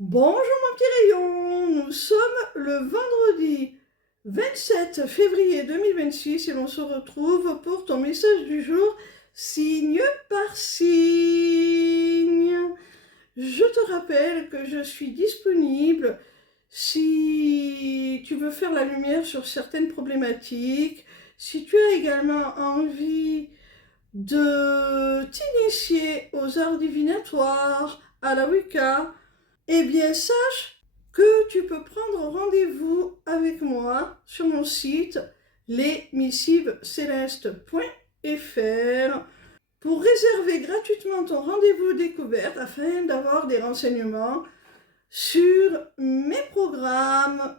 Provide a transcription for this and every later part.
Bonjour mon petit rayon, nous sommes le vendredi 27 février 2026 et l'on se retrouve pour ton message du jour, signe par signe. Je te rappelle que je suis disponible si tu veux faire la lumière sur certaines problématiques, si tu as également envie de t'initier aux arts divinatoires, à la Wicca, eh bien, sache que tu peux prendre rendez-vous avec moi sur mon site lesmissivescélestes.fr pour réserver gratuitement ton rendez-vous découverte afin d'avoir des renseignements sur mes programmes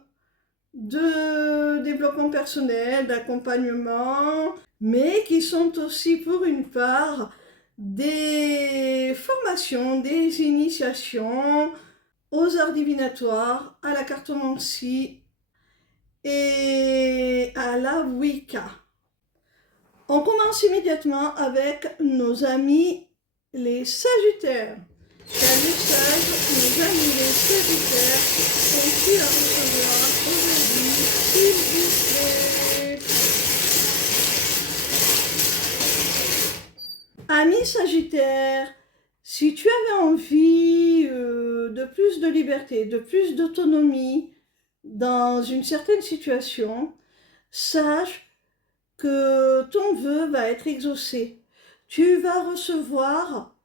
de développement personnel, d'accompagnement, mais qui sont aussi pour une part des formations, des initiations aux arts divinatoires, à la cartomancie et à la Wicca. On commence immédiatement avec nos amis les Sagittaires. Quel message nos amis les Sagittaires ont-ils à recevoir aujourd'hui, s'il vous plaît? Amis Sagittaires, si tu avais envie de plus de liberté, de plus d'autonomie dans une certaine situation, sache que ton vœu va être exaucé. Tu vas recevoir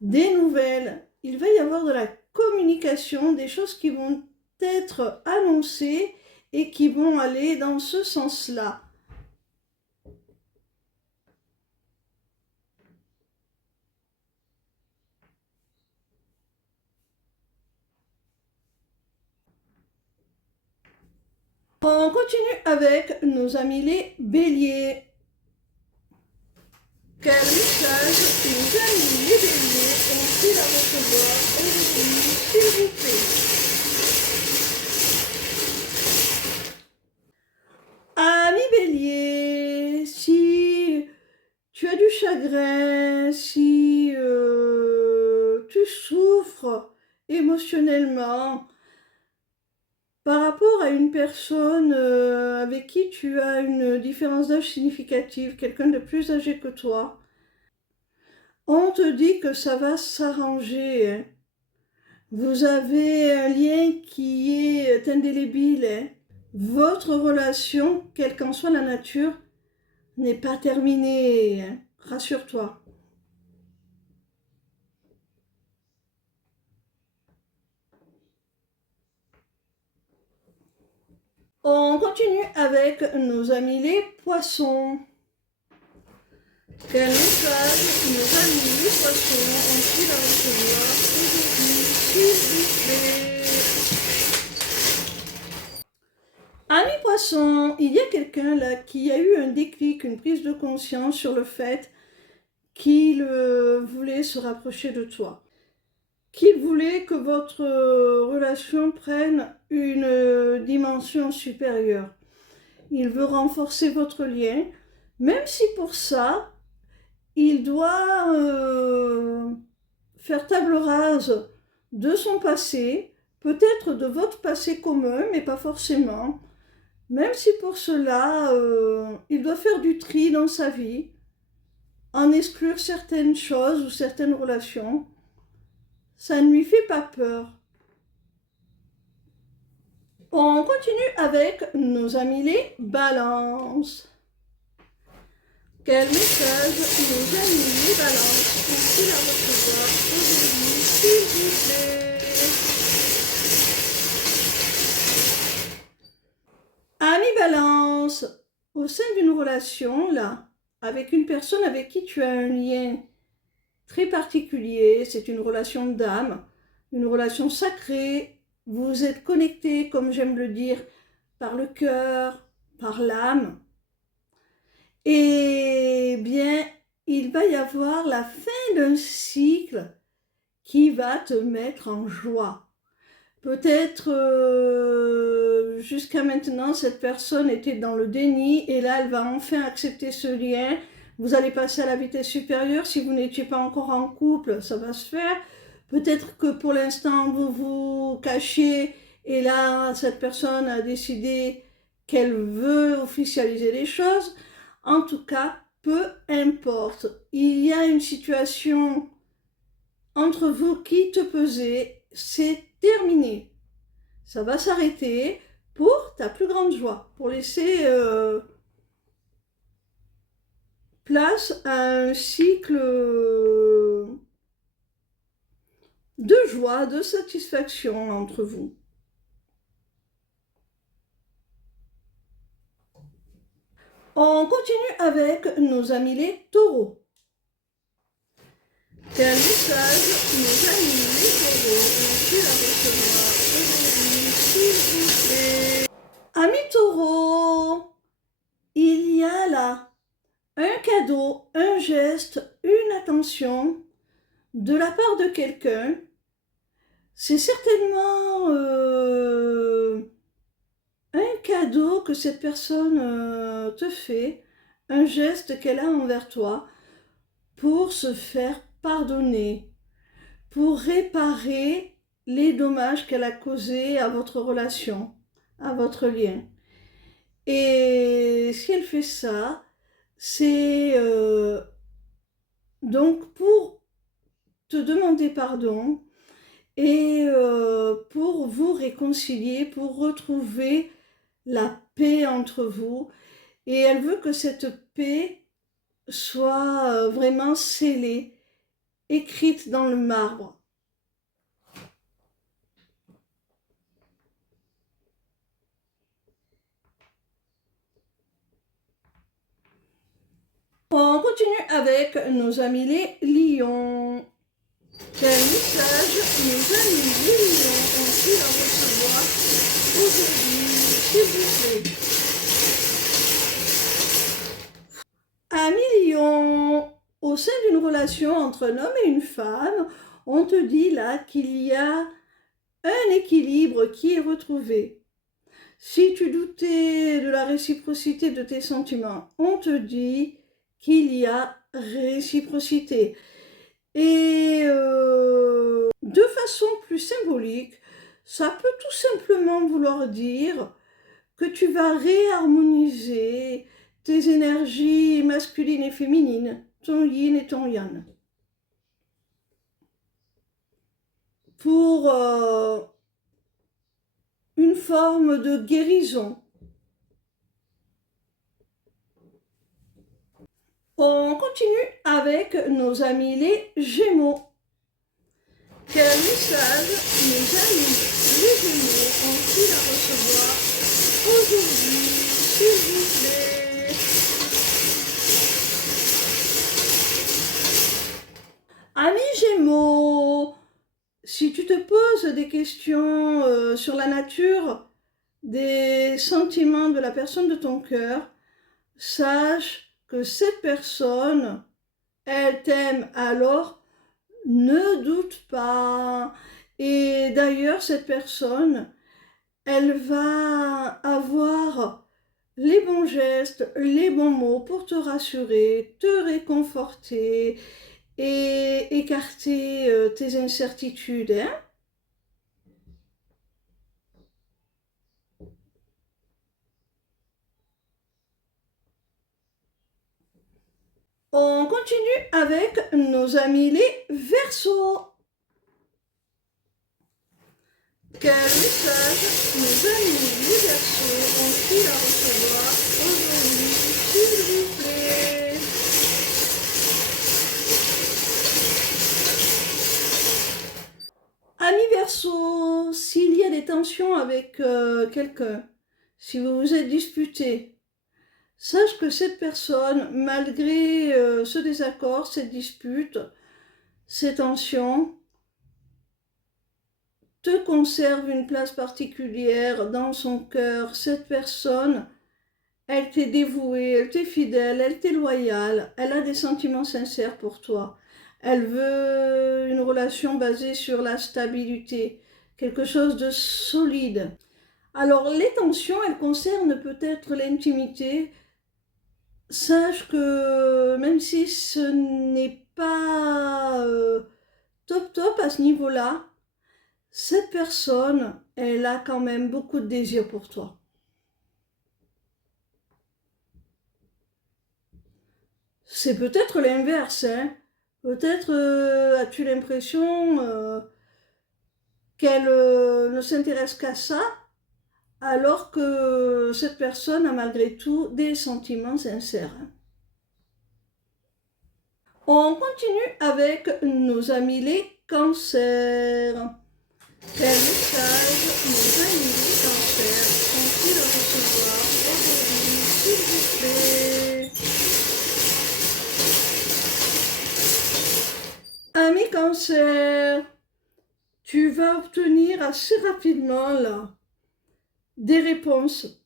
des nouvelles. Il va y avoir de la communication, des choses qui vont être annoncées et qui vont aller dans ce sens-là. On continue avec nos amis les béliers. Quel message nos amis les béliers ont-ils à recevoir aujourd'hui, s'il vous plaît? Amis bélier, si tu as du chagrin, si tu souffres émotionnellement, par rapport à une personne avec qui tu as une différence d'âge significative, quelqu'un de plus âgé que toi, on te dit que ça va s'arranger. Hein. Vous avez un lien qui est indélébile. Hein. Votre relation, quelle qu'en soit la nature, n'est pas terminée. Hein. Rassure-toi. On continue avec nos amis les poissons. Quel message nos amis les poissons ont-ils à recevoir aujourd'hui, s'il vous plaît? Amis poissons, il y a quelqu'un là qui a eu un déclic, une prise de conscience sur le fait qu'il voulait se rapprocher de toi. Qu'il voulait que votre relation prenne une dimension supérieure. Il veut renforcer votre lien, même si pour ça, il doit faire table rase de son passé, peut-être de votre passé commun, mais pas forcément. Même si pour cela, il doit faire du tri dans sa vie, en exclure certaines choses ou certaines relations. Ça ne lui fait pas peur. On continue avec nos amis les balances. Quel message nos amis les balances ont-ils à recevoir aujourd'hui, s'il vous plaît? Amis balance, au sein d'une relation, là, avec une personne avec qui tu as un lien très particulier, c'est une relation d'âme, une relation sacrée, vous êtes connectés, comme j'aime le dire, par le cœur, par l'âme, eh bien, il va y avoir la fin d'un cycle qui va te mettre en joie. Peut-être jusqu'à maintenant, cette personne était dans le déni et là, elle va enfin accepter ce lien. Vous allez passer à la vitesse supérieure. Si vous n'étiez pas encore en couple, ça va se faire. Peut-être que pour l'instant, vous vous cachez et là, cette personne a décidé qu'elle veut officialiser les choses. En tout cas, peu importe. Il y a une situation entre vous qui te pesait, c'est terminé. Ça va s'arrêter pour ta plus grande joie, pour laisser place à un cycle de joie, de satisfaction entre vous. On continue avec nos amis les taureaux. Quel message nos amis les taureaux ont-ils à recevoir aujourd'hui, s'il vous plaît? Amis taureaux, il y a là un cadeau, un geste, une attention de la part de quelqu'un. C'est certainement un cadeau que cette personne te fait, un geste qu'elle a envers toi pour se faire pardonner, pour réparer les dommages qu'elle a causés à votre relation, à votre lien. Et si elle fait ça, c'est donc pour te demander pardon et pour vous réconcilier, pour retrouver la paix entre vous. Et elle veut que cette paix soit vraiment scellée, écrite dans le marbre. On continue avec nos amis les lions. Quel message nos amis les lions ont-ils à recevoir aujourd'hui, s'il vous plaît? Amis lions, au sein d'une relation entre un homme et une femme, on te dit là qu'il y a un équilibre qui est retrouvé. Si tu doutais de la réciprocité de tes sentiments, on te dit qu'il y a réciprocité. Et de façon plus symbolique, ça peut tout simplement vouloir dire que tu vas réharmoniser tes énergies masculines et féminines, ton yin et ton yang, pour une forme de guérison. On continue avec nos amis les Gémeaux. Quel message nos amis les Gémeaux ont-ils à recevoir aujourd'hui, s'il vous plaît? Amis Gémeaux, si tu te poses des questions sur la nature des sentiments de la personne de ton cœur, sache que cette personne, elle t'aime, alors ne doute pas. Et d'ailleurs, cette personne, elle va avoir les bons gestes, les bons mots pour te rassurer, te réconforter et écarter tes incertitudes, hein. On continue avec nos amis les Verseaux. Quel message nos amis les Verseaux ont-ils à recevoir aujourd'hui, s'il vous plaît? Amis Verseaux, s'il y a des tensions avec quelqu'un, si vous vous êtes disputé, sache que cette personne, malgré ce désaccord, cette dispute, ces tensions, te conserve une place particulière dans son cœur. Cette personne, elle t'est dévouée, elle t'est fidèle, elle t'est loyale, elle a des sentiments sincères pour toi. Elle veut une relation basée sur la stabilité, quelque chose de solide. Alors les tensions, elles concernent peut-être l'intimité. Sache que même si ce n'est pas top top à ce niveau-là, cette personne, elle a quand même beaucoup de désir pour toi. C'est peut-être l'inverse, hein. Peut-être as-tu l'impression qu'elle ne s'intéresse qu'à ça, alors que cette personne a malgré tout des sentiments sincères. On continue avec nos amis les cancers. Quel message nos amis les cancers ont-ils à recevoir aujourd'hui, s'il vous plaît? Ami cancer, tu vas obtenir assez rapidement là des réponses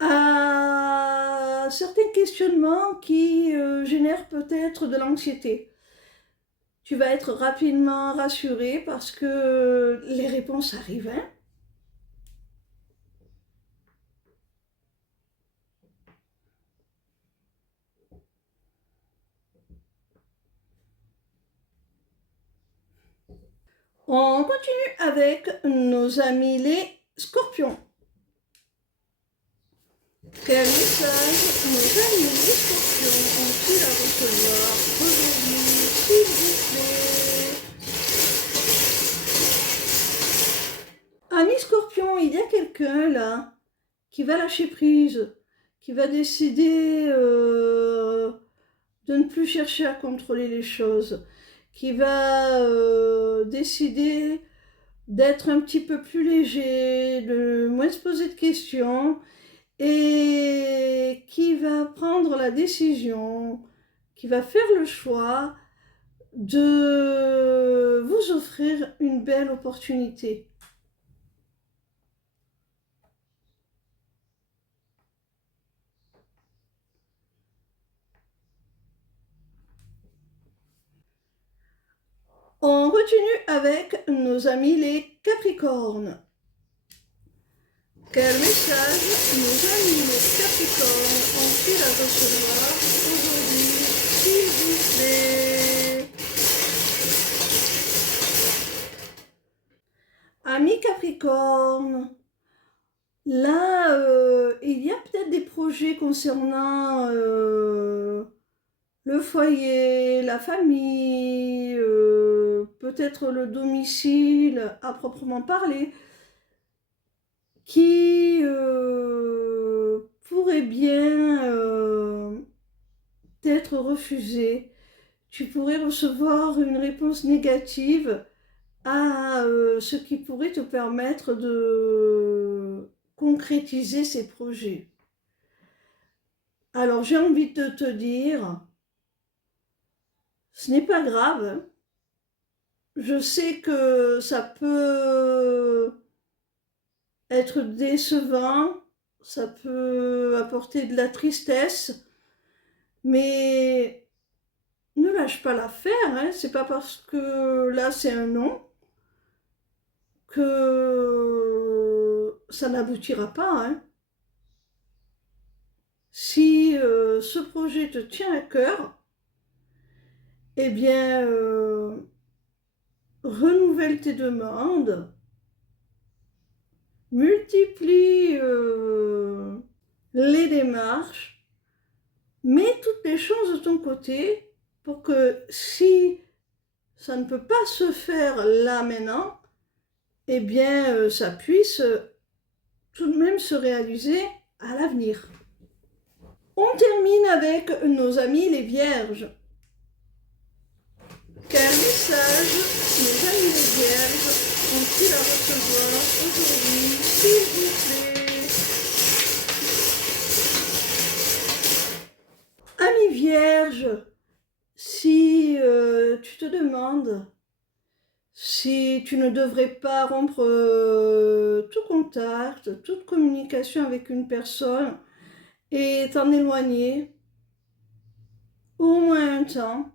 à certains questionnements qui génèrent peut-être de l'anxiété. Tu vas être rapidement rassuré parce que les réponses arrivent, hein. On continue avec nos amis les scorpions. Quel message nos amis les scorpions ont-ils à recevoir aujourd'hui, s'il vous plaît? Ami scorpion, il y a quelqu'un là qui va lâcher prise, qui va décider de ne plus chercher à contrôler les choses, qui va décider d'être un petit peu plus léger, de moins se poser de questions, et qui va prendre la décision, qui va faire le choix de vous offrir une belle opportunité. On continue avec nos amis les Capricornes. Quel message nos amis les Capricornes ont-ils à recevoir aujourd'hui, s'il vous plaît? Amis Capricornes, là, il y a peut-être des projets concernant le foyer, la famille, peut-être le domicile à proprement parler, qui pourrait bien être refusé. Tu pourrais recevoir une réponse négative à ce qui pourrait te permettre de concrétiser ces projets. Alors j'ai envie de te dire, ce n'est pas grave, hein. Je sais que ça peut être décevant, ça peut apporter de la tristesse, mais ne lâche pas l'affaire, hein. C'est pas parce que là c'est un non que ça n'aboutira pas, hein. Si ce projet te tient à cœur, eh bien, renouvelle tes demandes, multiplie les démarches, mets toutes les chances de ton côté pour que si ça ne peut pas se faire là maintenant, eh bien, ça puisse tout de même se réaliser à l'avenir. On termine avec nos amis les vierges. Quel message nos amis les vierges ont-ils à recevoir aujourd'hui, s'il vous plaît? Amis vierges, si tu te demandes si tu ne devrais pas rompre tout contact, toute communication avec une personne et t'en éloigner au moins un temps,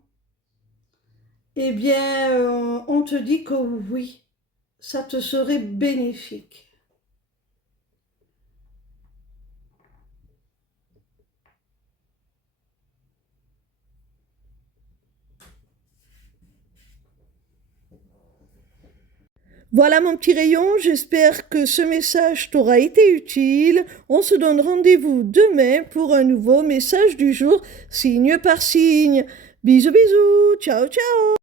eh bien, on te dit que oui, ça te serait bénéfique. Voilà mon petit rayon, j'espère que ce message t'aura été utile. On se donne rendez-vous demain pour un nouveau message du jour, signe par signe. Bisous bisous, ciao ciao.